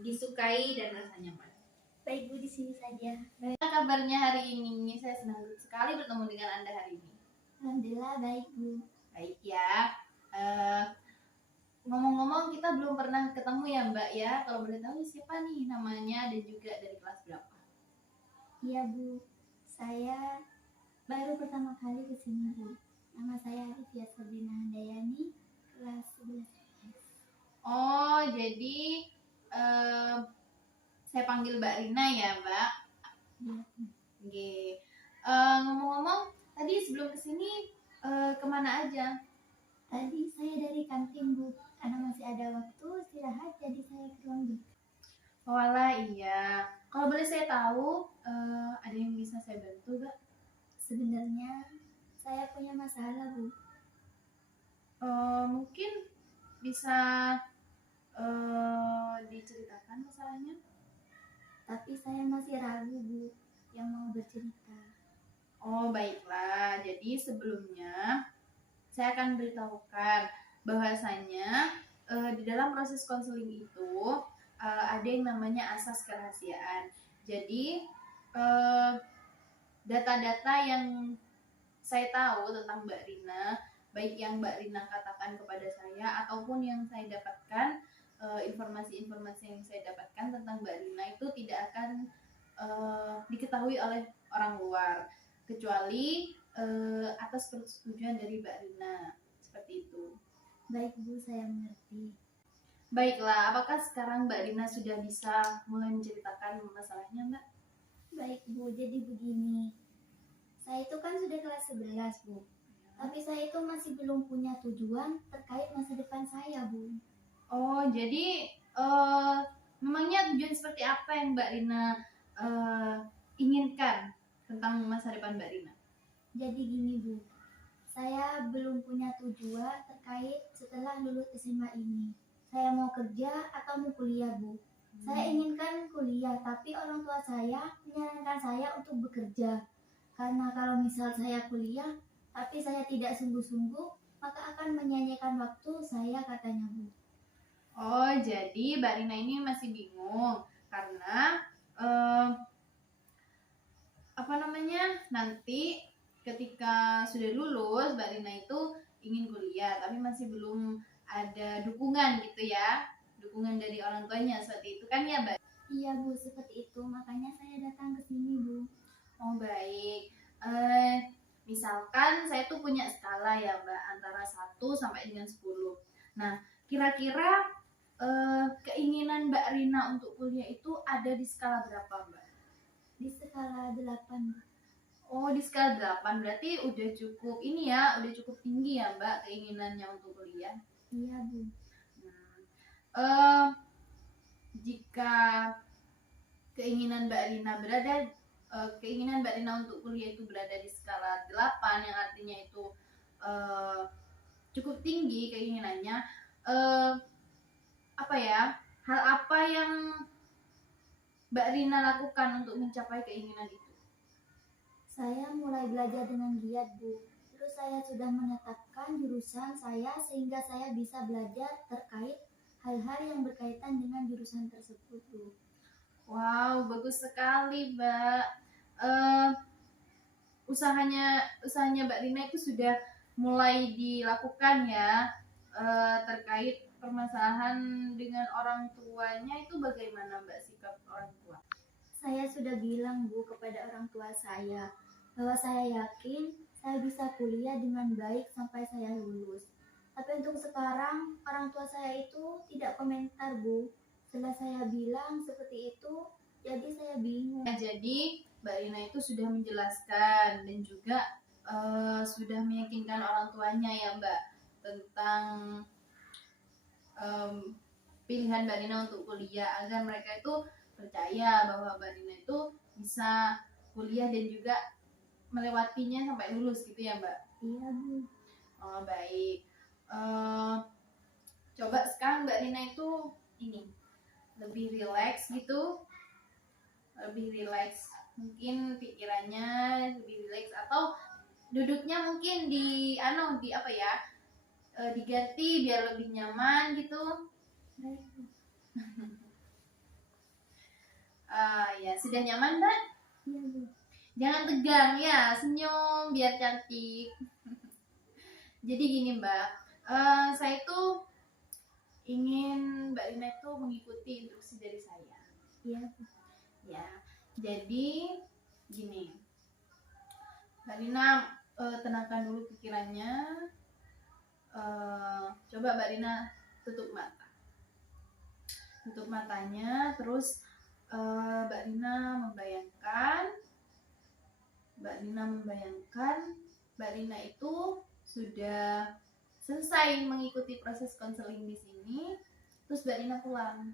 disukai dan rasa nyaman. Baik Bu, di sini saja. Bagaimana kabarnya hari ini? Saya senang sekali bertemu dengan Anda hari ini. Alhamdulillah baik Bu. Baik ya. Ngomong-ngomong, kita belum pernah ketemu ya Mbak ya. Kalau boleh tahu siapa nih namanya dan juga dari kelas berapa? Iya Bu, saya baru pertama kali ke sini Bu. Nama saya Arifia Sabrina Handayani, kelas 11. Oh, jadi saya panggil Mbak Rina ya Mbak. Iya Bu. Oke. Ngomong-ngomong, tadi sebelum kesini kemana aja? Tadi saya dari kantin Bu, karena masih ada waktu istirahat jadi saya ke ruang B. Walah iya. Kalau boleh saya tahu, ada yang bisa saya bantu Mbak? Sebenarnya saya punya masalah Bu. Mungkin bisa diceritakan masalahnya? Tapi saya masih ragu Bu yang mau bercerita. Oh baiklah, jadi sebelumnya saya akan beritahukan bahwasanya di dalam proses konseling itu ada yang namanya asas kerahasiaan. Jadi data-data yang saya tahu tentang Mbak Rina, baik yang Mbak Rina katakan kepada saya ataupun yang saya dapatkan, informasi-informasi yang saya dapatkan tentang Mbak Rina itu tidak akan diketahui oleh orang luar kecuali atas persetujuan dari Mbak Rina, seperti itu. Baik Bu, saya mengerti. Baiklah, apakah sekarang Mbak Rina sudah bisa mulai menceritakan masalahnya Mbak? Baik Bu, jadi begini. Saya itu kan sudah kelas 11 Bu. Tapi saya itu masih belum punya tujuan terkait masa depan saya Bu. Oh, jadi memangnya tujuan seperti apa yang Mbak Rina inginkan tentang masa depan Mbak Rina? Jadi gini Bu, saya belum punya tujuan terkait setelah lulus SMA ini. Saya mau kerja atau mau kuliah Bu. Saya inginkan kuliah, tapi orang tua saya menyarankan saya untuk bekerja. Karena kalau misal saya kuliah, tapi saya tidak sungguh-sungguh, maka akan menyia-nyiakan waktu saya katanya Bu. Oh, jadi Mbak Rina ini masih bingung karena nanti ketika sudah lulus Mbak Rina itu ingin kuliah tapi masih belum ada dukungan gitu ya, dukungan dari orang tuanya seperti itu kan ya Mbak? Iya Bu, seperti itu. Makanya saya datang ke sini Bu. Oh baik. Misalkan saya tuh punya skala ya Mbak antara 1 sampai dengan 10. Nah, kira-kira keinginan Mbak Rina untuk kuliah itu ada di skala berapa Mbak? Di skala 8. Oh, di skala 8 berarti udah cukup ini ya, udah cukup tinggi ya Mbak keinginannya untuk kuliah. Iya Bu. Jika keinginan Mbak Rina untuk kuliah itu berada di skala 8 yang artinya itu cukup tinggi keinginannya, hal apa yang Mbak Rina lakukan untuk mencapai keinginan itu? Saya mulai belajar dengan giat Bu. Terus saya sudah menetapkan jurusan saya sehingga saya bisa belajar terkait hal-hal yang berkaitan dengan jurusan tersebut Bu. Wow, bagus sekali Mbak. Usahanya Mbak Rina itu sudah mulai dilakukan ya, terkait permasalahan dengan orang tuanya itu bagaimana Mbak sikap orang tua? Saya sudah bilang Bu kepada orang tua saya bahwa saya yakin saya bisa kuliah dengan baik sampai saya lulus. Tapi untuk sekarang orang tua saya itu tidak komentar Bu. Setelah saya bilang seperti itu, jadi saya bingung. Nah, jadi Mbak Rina itu sudah menjelaskan dan juga sudah meyakinkan orang tuanya ya Mbak tentang pilihan Mbak Rina untuk kuliah agar mereka itu percaya bahwa Mbak Rina itu bisa kuliah dan juga melewatinya sampai lulus gitu ya Mbak? Iya Bu. Oh baik. Coba sekarang Mbak Rina itu lebih rileks gitu, mungkin pikirannya lebih rileks atau duduknya mungkin diganti biar lebih nyaman gitu. Baik Bu. sudah nyaman Mbak? Iya Bu. Jangan tegang ya, senyum biar cantik. Jadi gini Mbak, saya tuh ingin Mbak Rina itu mengikuti instruksi dari saya. Iya Bu. Ya, jadi gini, Mbak Rina tenangkan dulu pikirannya. Coba Mbak Rina tutup mata, tutup matanya, terus Mbak Rina membayangkan Mbak Rina itu sudah selesai mengikuti proses konseling di sini, terus Mbak Rina pulang.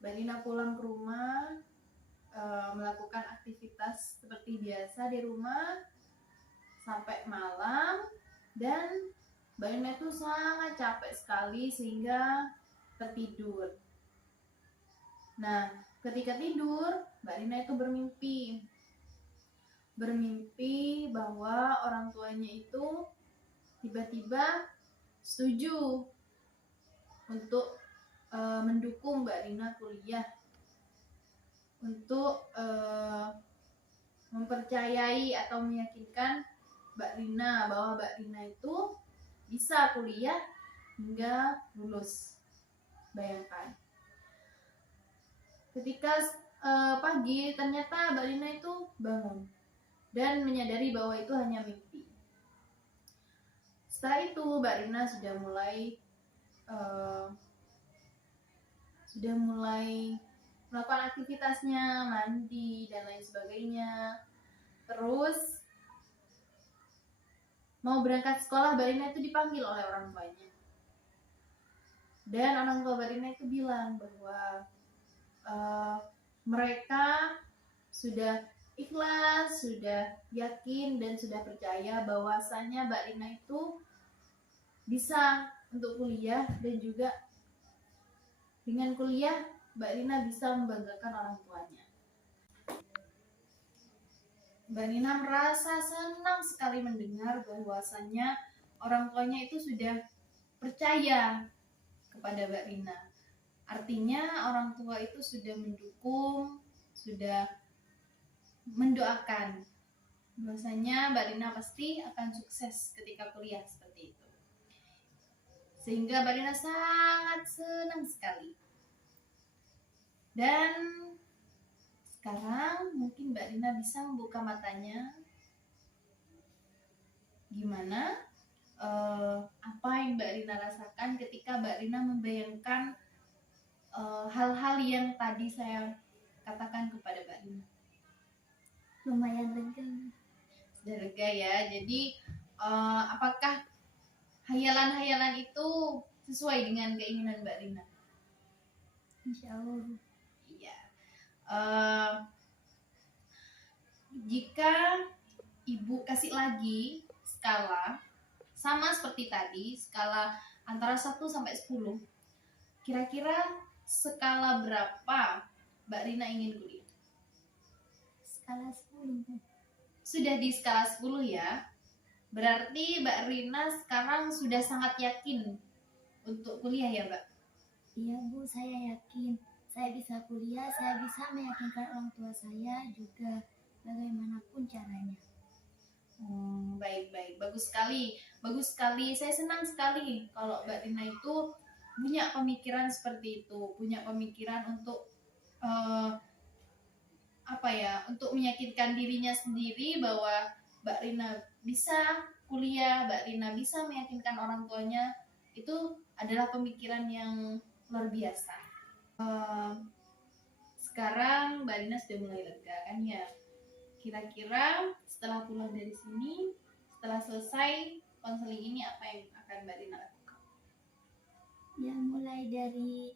Mbak Rina pulang ke rumah, melakukan aktivitas seperti biasa di rumah sampai malam, dan Mbak Rina itu sangat capek sekali sehingga tertidur. Nah, ketika tidur, Mbak Rina itu bermimpi bahwa orang tuanya itu tiba-tiba setuju untuk mendukung Mbak Rina kuliah, untuk mempercayai atau meyakinkan Mbak Rina bahwa Mbak Rina itu bisa kuliah hingga lulus. Bayangkan, ketika pagi ternyata Mbak Rina itu bangun dan menyadari bahwa itu hanya mimpi. Setelah itu Mbak Rina sudah mulai melakukan aktivitasnya, mandi dan lain sebagainya. Terus mau berangkat sekolah, Mbak Rina itu dipanggil oleh orang tuanya. Dan orang tua Mbak Rina itu bilang bahwa mereka sudah ikhlas, sudah yakin dan sudah percaya bahwasannya Mbak Rina itu bisa untuk kuliah, dan juga dengan kuliah Mbak Rina bisa membanggakan orang tuanya. Mbak Rina merasa senang sekali mendengar bahwasannya orang tuanya itu sudah percaya kepada Mbak Rina. Artinya orang tua itu sudah mendukung, sudah mendoakan bahwasanya Mbak Rina pasti akan sukses ketika kuliah seperti itu. Sehingga Mbak Rina sangat senang sekali. Dan sekarang mungkin Mbak Rina bisa membuka matanya. Gimana apa yang Mbak Rina rasakan ketika Mbak Rina membayangkan hal-hal yang tadi saya katakan kepada Mbak Rina? Lumayan lega. Sudah lega ya. Jadi apakah hayalan-hayalan itu sesuai dengan keinginan Mbak Rina? Insya Allah. Iya. Jika Ibu kasih lagi skala sama seperti tadi, skala antara 1 sampai 10, kira-kira skala berapa Mbak Rina ingin kuliah? Skala 10. Sudah di skala 10 ya. Berarti Mbak Rina sekarang sudah sangat yakin untuk kuliah ya, Mbak? Iya Bu, saya yakin saya bisa kuliah, saya bisa meyakinkan orang tua saya juga bagaimanapun caranya. Baik, bagus sekali. Saya senang sekali kalau Mbak Rina itu punya pemikiran seperti itu, punya pemikiran untuk untuk meyakinkan dirinya sendiri bahwa Mbak Rina bisa kuliah, Mbak Rina bisa meyakinkan orang tuanya. Itu adalah pemikiran yang luar biasa. Sekarang Mbak Rina sudah mulai lega kan ya? Kira-kira setelah pulang dari sini, setelah selesai konseling ini, apa yang akan Mbak Rina lakukan? Ya mulai dari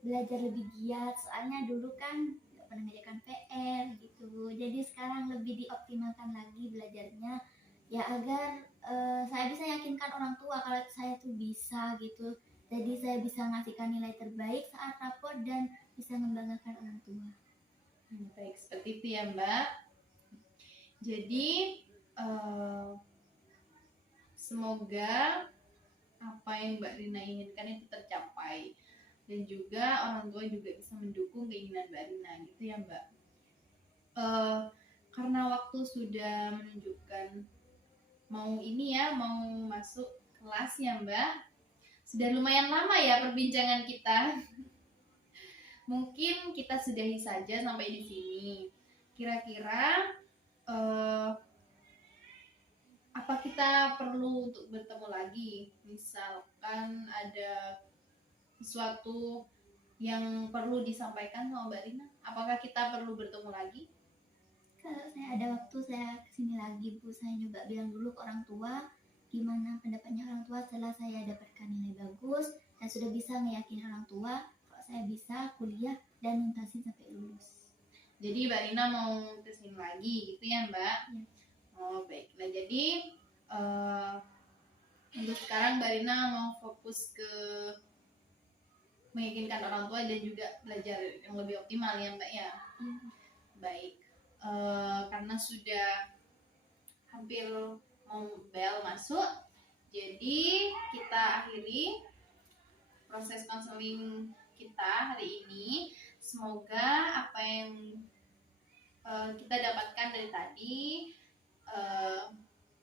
belajar lebih giat, soalnya dulu kan gak pernah ngerjakan PR gitu. Jadi sekarang lebih dioptimalkan lagi belajarnya, ya agar saya bisa yakinkan orang tua kalau saya tuh bisa gitu. Jadi saya bisa ngasihkan nilai terbaik saat rapor dan bisa membanggakan orang tua. Baik, seperti itu ya Mbak. Jadi semoga apa yang Mbak Rina inginkan itu tercapai, dan juga orang tua juga bisa mendukung keinginan Mbak Rina gitu ya Mbak. eh, karena waktu sudah menunjukkan mau ini ya, mau masuk kelas ya Mbak. Sudah lumayan lama ya perbincangan kita. Mungkin kita sudahi saja sampai di sini. Kira-kira apa kita perlu untuk bertemu lagi? Misalkan ada sesuatu yang perlu disampaikan sama Mbak Rina, apakah kita perlu bertemu lagi? Kalau saya ada waktu saya kesini lagi Bu, saya juga bilang dulu ke orang tua gimana pendapatnya orang tua setelah saya dapatkan nilai bagus dan sudah bisa meyakini orang tua kalau saya bisa kuliah dan nuntasin sampai lulus. Jadi Mbak Rina mau kesini lagi gitu ya Mbak? Ya. Oh baiklah, jadi untuk sekarang Mbak Rina mau fokus ke meyakinkan orang tua dan juga belajar yang lebih optimal ya Mbak ya? Ya. Baik, karena sudah hampir mau bel masuk, jadi kita akhiri proses konseling kita hari ini. Semoga apa yang kita dapatkan dari tadi,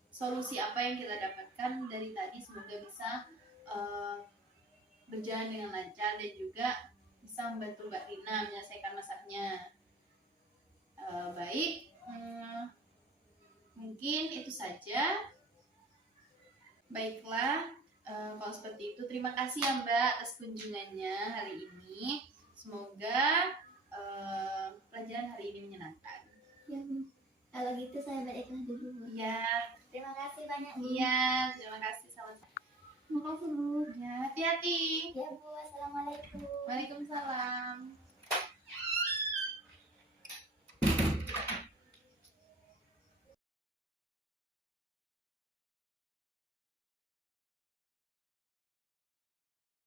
solusi apa yang kita dapatkan dari tadi, semoga bisa berjalan dengan lancar dan juga bisa membantu Mbak Rina menyelesaikan masaknya. Baik, mungkin itu saja. Baiklah, kalau seperti itu terima kasih ya Mbak atas kunjungannya hari ini. Semoga pelajaran hari ini menyenangkan. Ya Bu. Kalau gitu saya baiklah dulu Bu. Ya, Terima kasih banyak Bu. iya, terima kasih sama-sama. Terima kasih Bu. Ya, hati-hati. Ya Bu, assalamualaikum. Waalaikumsalam.